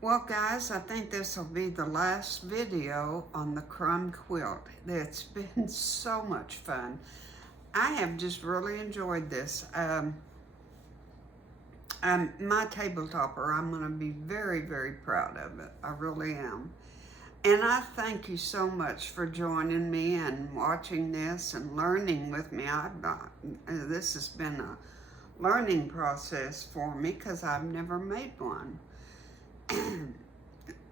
Well, guys, I think this will be the last video on the Crumb Quilt. It's been so much fun. I have just really enjoyed this. My tabletopper, I'm going to be very, very proud of it. I really am. And I thank you so much for joining me and watching this and learning with me. This has been a learning process for me because I've never made one.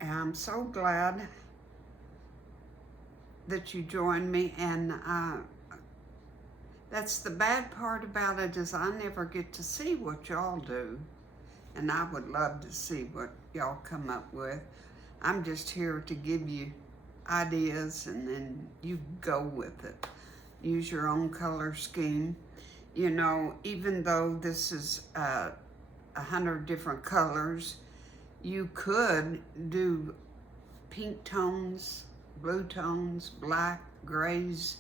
I'm so glad that you joined me, and that's the bad part about it, is I never get to see what y'all do, and I would love to see what y'all come up with. I'm just here to give you ideas, and then you go with it. Use your own color scheme. You know, even though this is 100 different colors, you could do pink tones, blue tones, black, grays.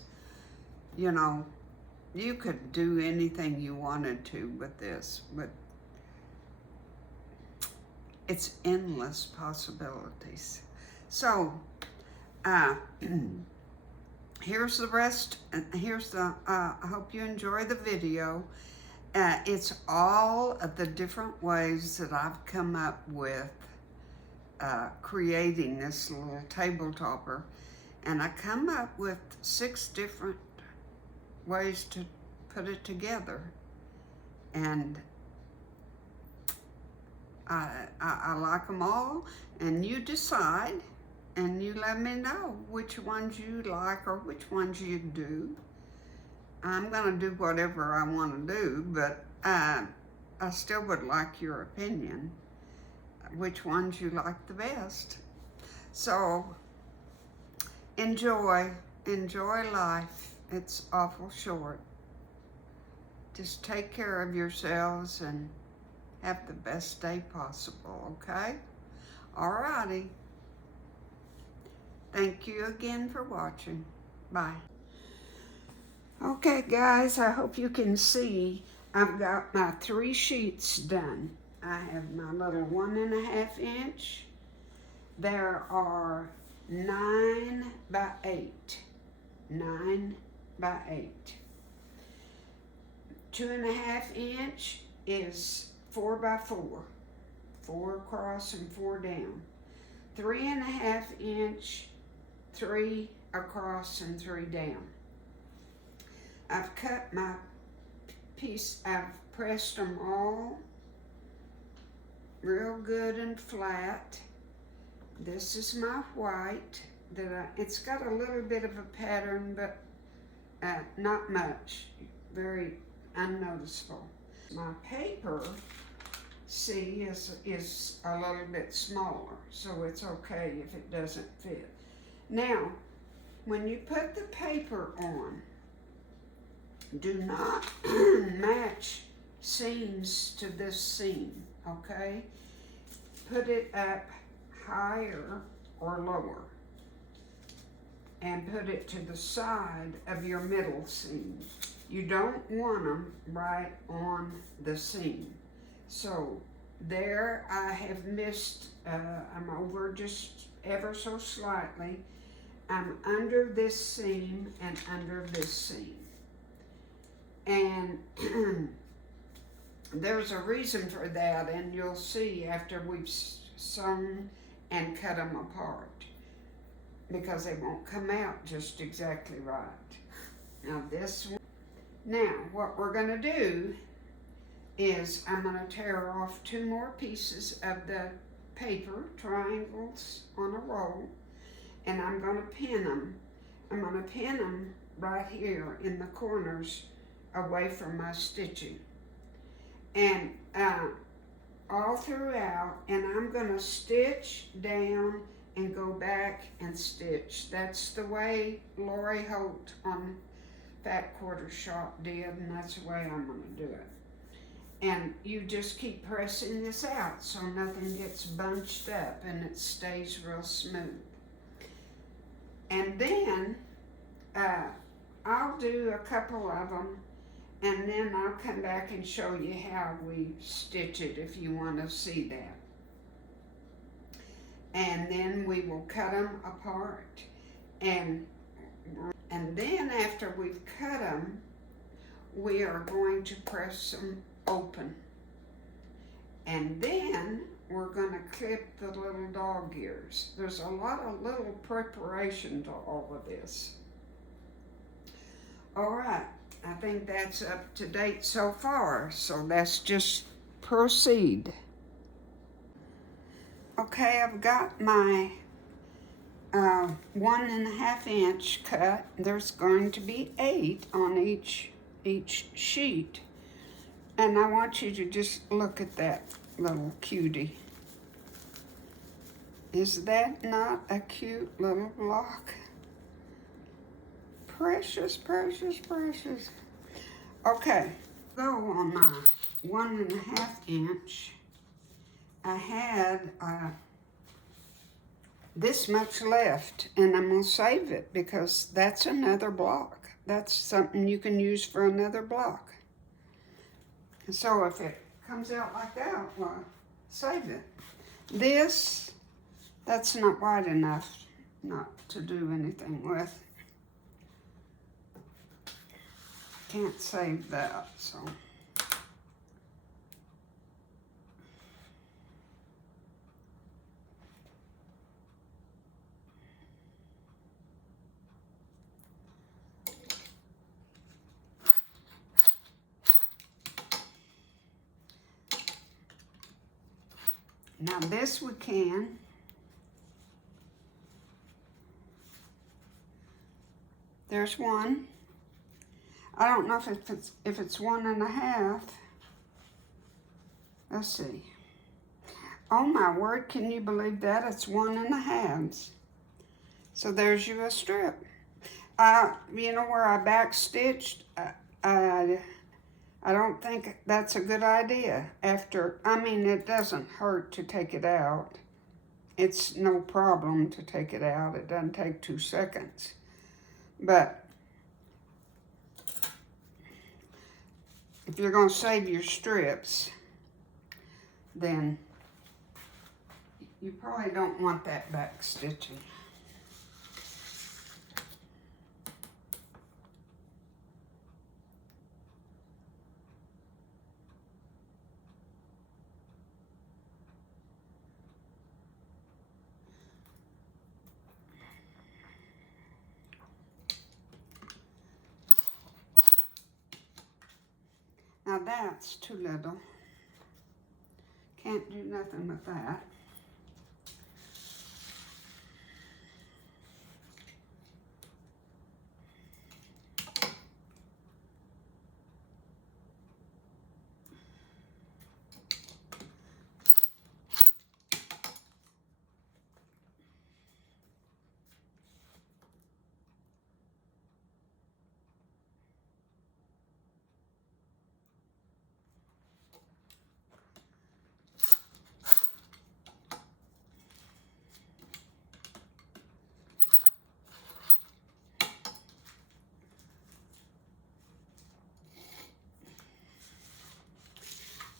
You know, you could do anything you wanted to with this, but it's endless possibilities. So, here's the rest. I hope you enjoy the video. It's all of the different ways that I've come up with creating this little table topper. And I come up with 6 different ways to put it together. And I like them all, and you decide, and you let me know which ones you like or which ones you do. I'm gonna do whatever I want to do, but I still would like your opinion, which ones you like the best. So enjoy life. It's awful short. Just take care of yourselves and have the best day possible, okay? Alrighty. Thank you again for watching. Bye. Okay, guys, I hope you can see I've got my 3 sheets done. I have my little 1.5 inch. There are 9 by 8. 9 by 8. 2.5 inch is 4 by 4. 4 across and 4 down. 3.5 inch, 3 across and 3 down. I've cut my piece, I've pressed them all real good and flat. This is my white it's got a little bit of a pattern, but not much, very unnoticeable. My paper, see, is a little bit smaller, so it's okay if it doesn't fit. Now, when you put the paper on, do not match seams to this seam, okay? Put it up higher or lower, and put it to the side of your middle seam. You don't want them right on the seam. So there I have missed, I'm over just ever so slightly. I'm under this seam and under this seam. And there's a reason for that, and you'll see after we've sewn and cut them apart, because they won't come out just exactly right. Now this one, now what we're gonna do is I'm gonna tear off 2 more pieces of the paper, triangles on a roll, and I'm gonna pin them. I'm gonna pin them right here in the corners away from my stitching. And all throughout, and I'm gonna stitch down and go back and stitch. That's the way Lori Holt on Fat Quarter Shop did, and that's the way I'm gonna do it. And you just keep pressing this out so nothing gets bunched up and it stays real smooth. And then I'll do a couple of them, and then I'll come back and show you how we stitch it if you want to see that. and then we will cut them apart, and then after we've cut them, we are going to press them open, and then we're going to clip the little dog ears. There's a lot of little preparation to all of this. All right, I think that's up to date so far, so let's just proceed. Okay, I've got my 1.5 inch cut. There's going to be 8 on each sheet, and I want you to just look at that little cutie. Is that not a cute little block? Precious, precious, precious. Okay, go on my 1.5 inch. I had this much left, and I'm gonna save it because that's another block. That's something you can use for another block. So if it comes out like that, well, save it. This, that's not wide enough not to do anything with. Can't save that, so. Now this we can. There's one. I don't know if it's 1.5. Let's see. Oh my word, can you believe that? It's 1.5. So there's you a strip. You know where I backstitched? I don't think that's a good idea. I mean, it doesn't hurt to take it out. It's no problem to take it out. It doesn't take 2 seconds. But if you're going to save your strips, then you probably don't want that back stitching. Now that's too little. Can't do nothing with that.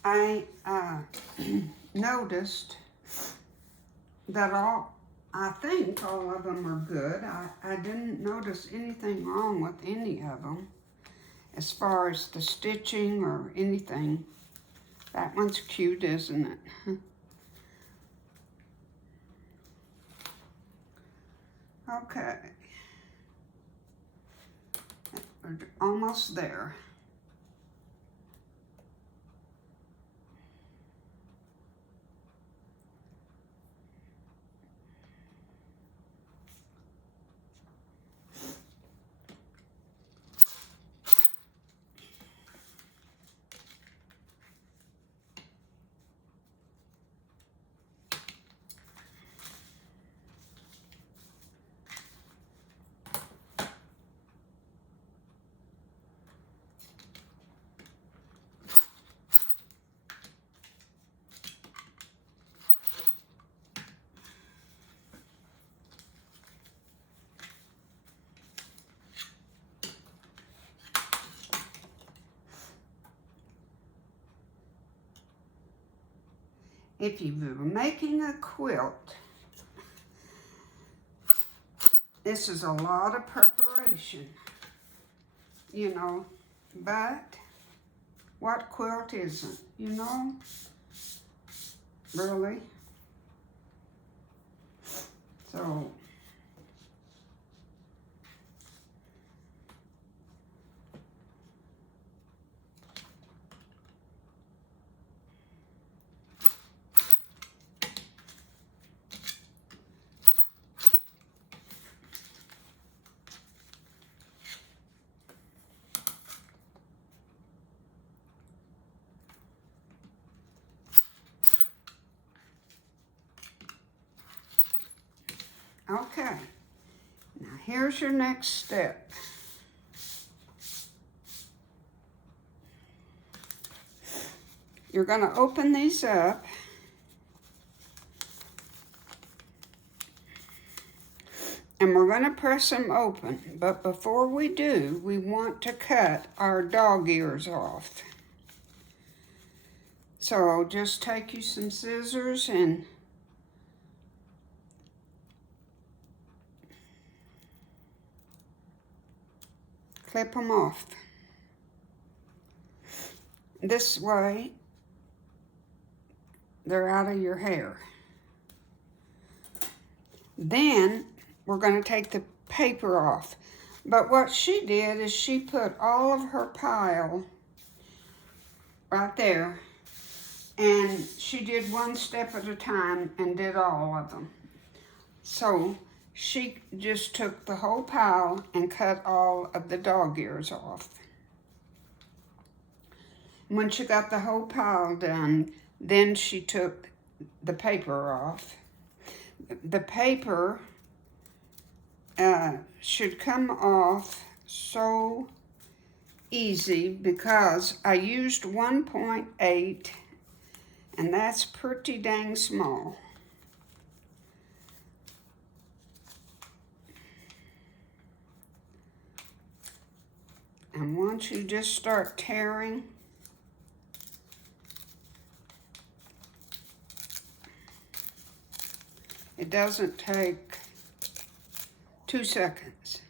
I noticed that I think all of them are good. I didn't notice anything wrong with any of them as far as the stitching or anything. That one's cute, isn't it? Okay. We're almost there. If you were making a quilt, This is a lot of preparation, you know, but what quilt isn't, you know? Really? So, okay. Now here's your next step. You're going to open these up. And we're going to press them open. But before we do, we want to cut our dog ears off. So just take you some scissors and clip them off. This way, they're out of your hair. Then we're going to take the paper off. But what she did is she put all of her pile right there, and she did one step at a time and did all of them. So she just took the whole pile and cut all of the dog ears off. When she got the whole pile done, then she took the paper off. The paper should come off so easy because I used 1.8, and that's pretty dang small. And once you just start tearing, it doesn't take 2 seconds.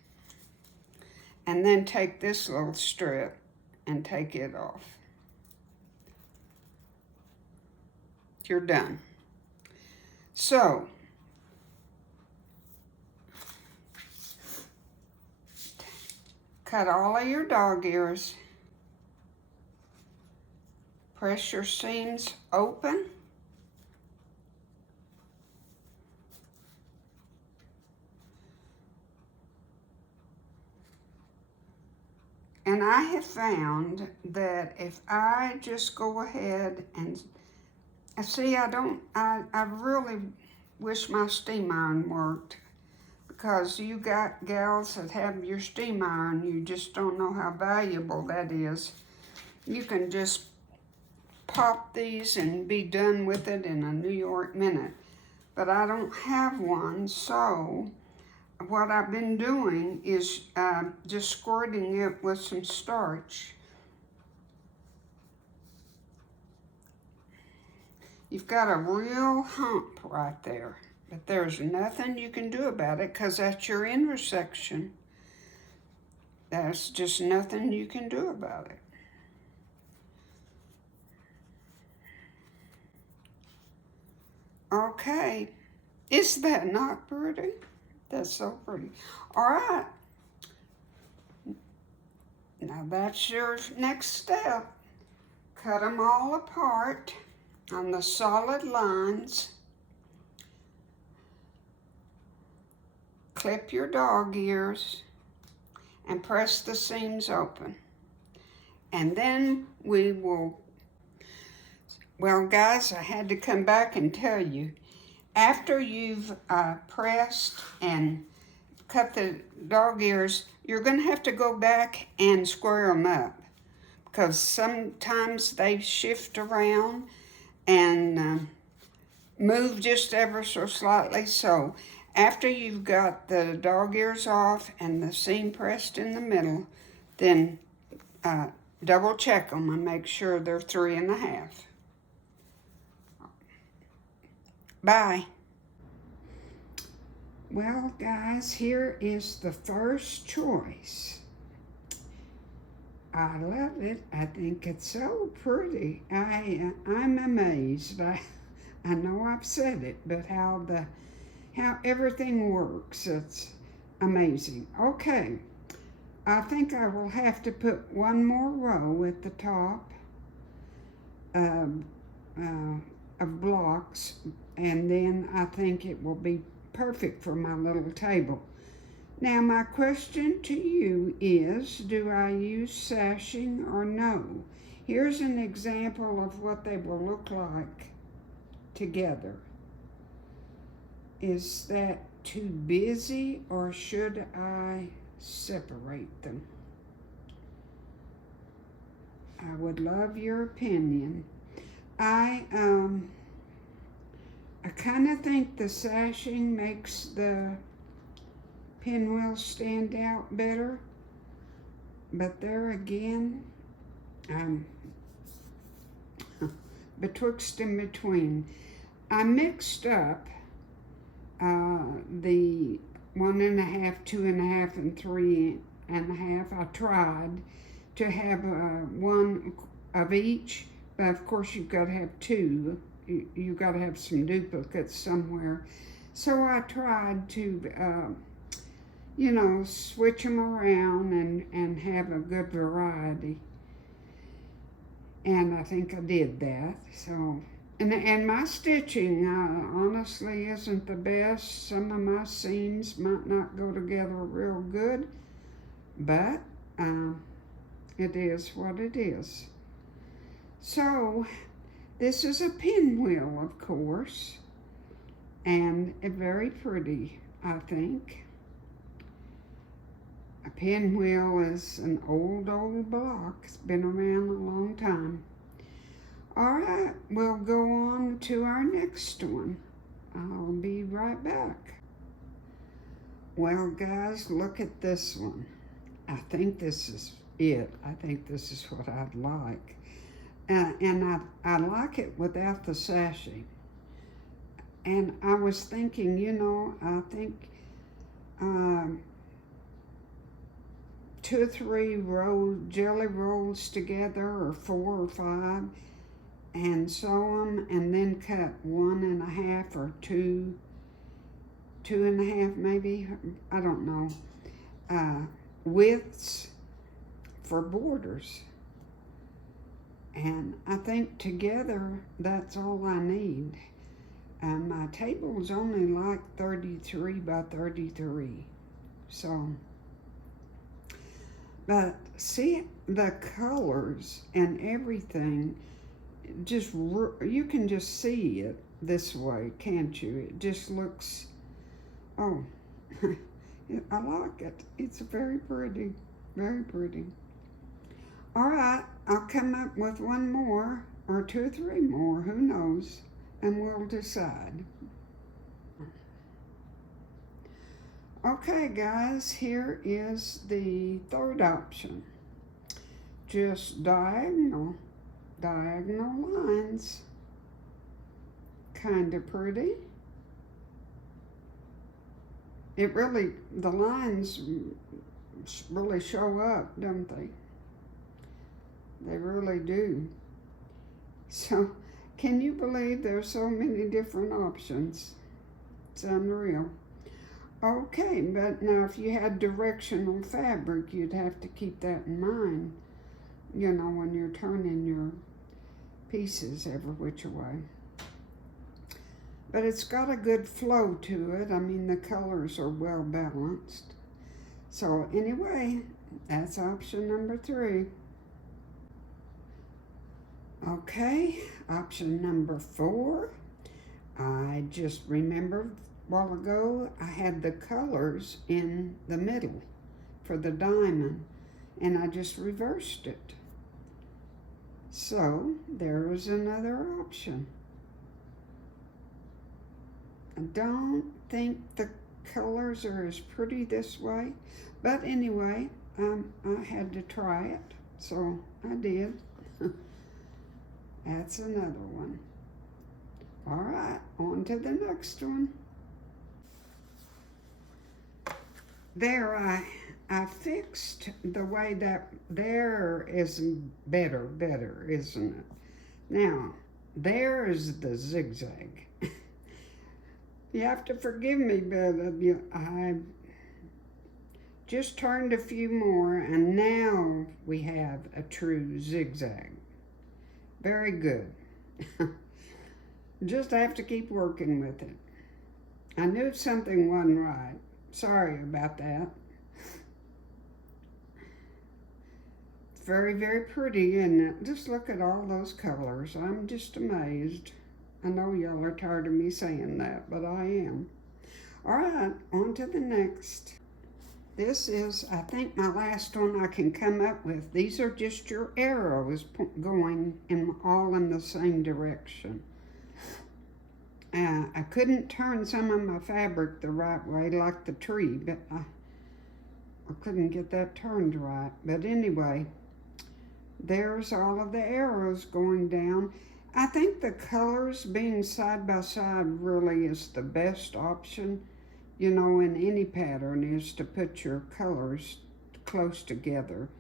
And then take this little strip and take it off. You're done. So, cut all of your dog ears. Press your seams open. And I have found that if I just go ahead and, see, I really wish my steam iron worked, because you got gals that have your steam iron, you just don't know how valuable that is. You can just pop these and be done with it in a New York minute. But I don't have one, so what I've been doing is just squirting it with some starch. You've got a real hump right there, but there's nothing you can do about it because that's your intersection. There's just nothing you can do about it. Okay, is that not pretty? That's so pretty. All right. Now that's your next step. Cut them all apart on the solid lines. Clip your dog ears and press the seams open. And then we will, well guys, I had to come back and tell you, after you've pressed and cut the dog ears, you're going to have to go back and square them up because sometimes they shift around and move just ever so slightly. So after you've got the dog ears off and the seam pressed in the middle, then double check them and make sure they're 3.5. Bye. Well, guys, here is the first choice. I love it. I think it's so pretty. I'm amazed. I know I've said it, but how everything works, it's amazing. Okay, I think I will have to put one more row at the top of blocks, and then I think it will be perfect for my little table. Now, my question to you is, do I use sashing or no? Here's an example of what they will look like together. Is that too busy, or should I separate them? I would love your opinion. I kind of think the sashing makes the pinwheel stand out better, but there again, I'm betwixt and between. I mixed up the 1.5, 2.5, and 3.5. I tried to have one of each, but of course you've got to have two. You've got to have some duplicates somewhere. So I tried to switch them around and have a good variety. And I think I did that. So, and my stitching honestly isn't the best. Some of my seams might not go together real good, but it is what it is. So, this is a pinwheel, of course, and very pretty, I think. A pinwheel is an old block. It's been around a long time. All right, we'll go on to our next one. I'll be right back. Well, guys, look at this one. I think this is it. I think this is what I'd like. And I like it without the sashing. And I was thinking, I think 2 or 3 jelly rolls together, or 4 or 5, and sew them, and then cut 1.5 or 2.5 maybe, I don't know, widths for borders. And I think together that's all I need. And my table is only like 33 by 33. So, but see the colors and everything, you can just see it this way, can't you? It just looks, I like it. It's very pretty, very pretty. All right, I'll come up with one more, or 2 or 3 more, who knows, and we'll decide. Okay, guys, here is the third option. Just diagonal lines. Kind of pretty. The lines really show up, don't they? They really do. So, can you believe there's so many different options? It's unreal. Okay, but now if you had directional fabric, you'd have to keep that in mind, when you're turning your pieces every which way. But it's got a good flow to it. I mean, the colors are well balanced. So anyway, that's option number 3. Okay, option number 4. I just remembered a while ago I had the colors in the middle for the diamond, and I just reversed it. So there was another option. I don't think the colors are as pretty this way, but anyway, I had to try it, so I did. That's another one. All right, on to the next one. There, I fixed the way that there is better, isn't it? Now, there is the zigzag. You have to forgive me, but I just turned a few more, and now we have a true zigzag. Very good. Just have to keep working with it. I knew something wasn't right. Sorry about that. It's very, very pretty, isn't it? Just look at all those colors. I'm just amazed. I know y'all are tired of me saying that, but I am. All right, on to the next. This is, I think, my last one I can come up with. These are just your arrows going all in the same direction. I couldn't turn some of my fabric the right way like the tree, but I couldn't get that turned right. But anyway, there's all of the arrows going down. I think the colors being side by side really is the best option, you know, in any pattern, is to put your colors close together.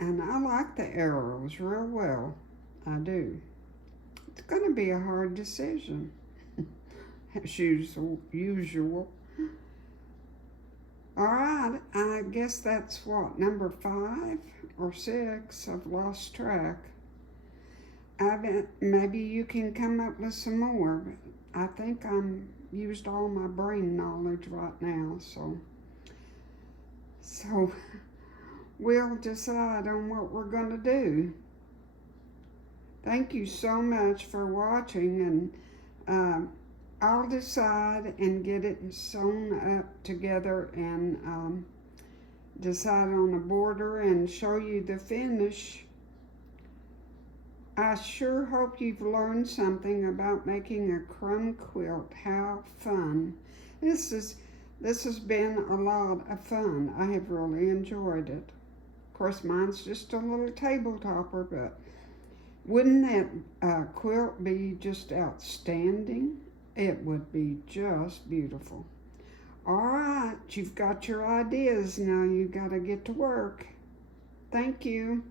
And I like the arrows real well. I do. It's going to be a hard decision, as usual. All right, I guess that's what, number 5 or 6? I've lost track. Maybe you can come up with some more, but I think I'm used all my brain knowledge right now, so we'll decide on what we're going to do. Thank you so much for watching, and I'll decide and get it sewn up together and decide on a border and show you the finish. I sure hope you've learned something about making a crumb quilt. How fun. This has been a lot of fun. I have really enjoyed it. Of course, mine's just a little table topper, but wouldn't that quilt be just outstanding? It would be just beautiful. All right, you've got your ideas. Now you got to get to work. Thank you.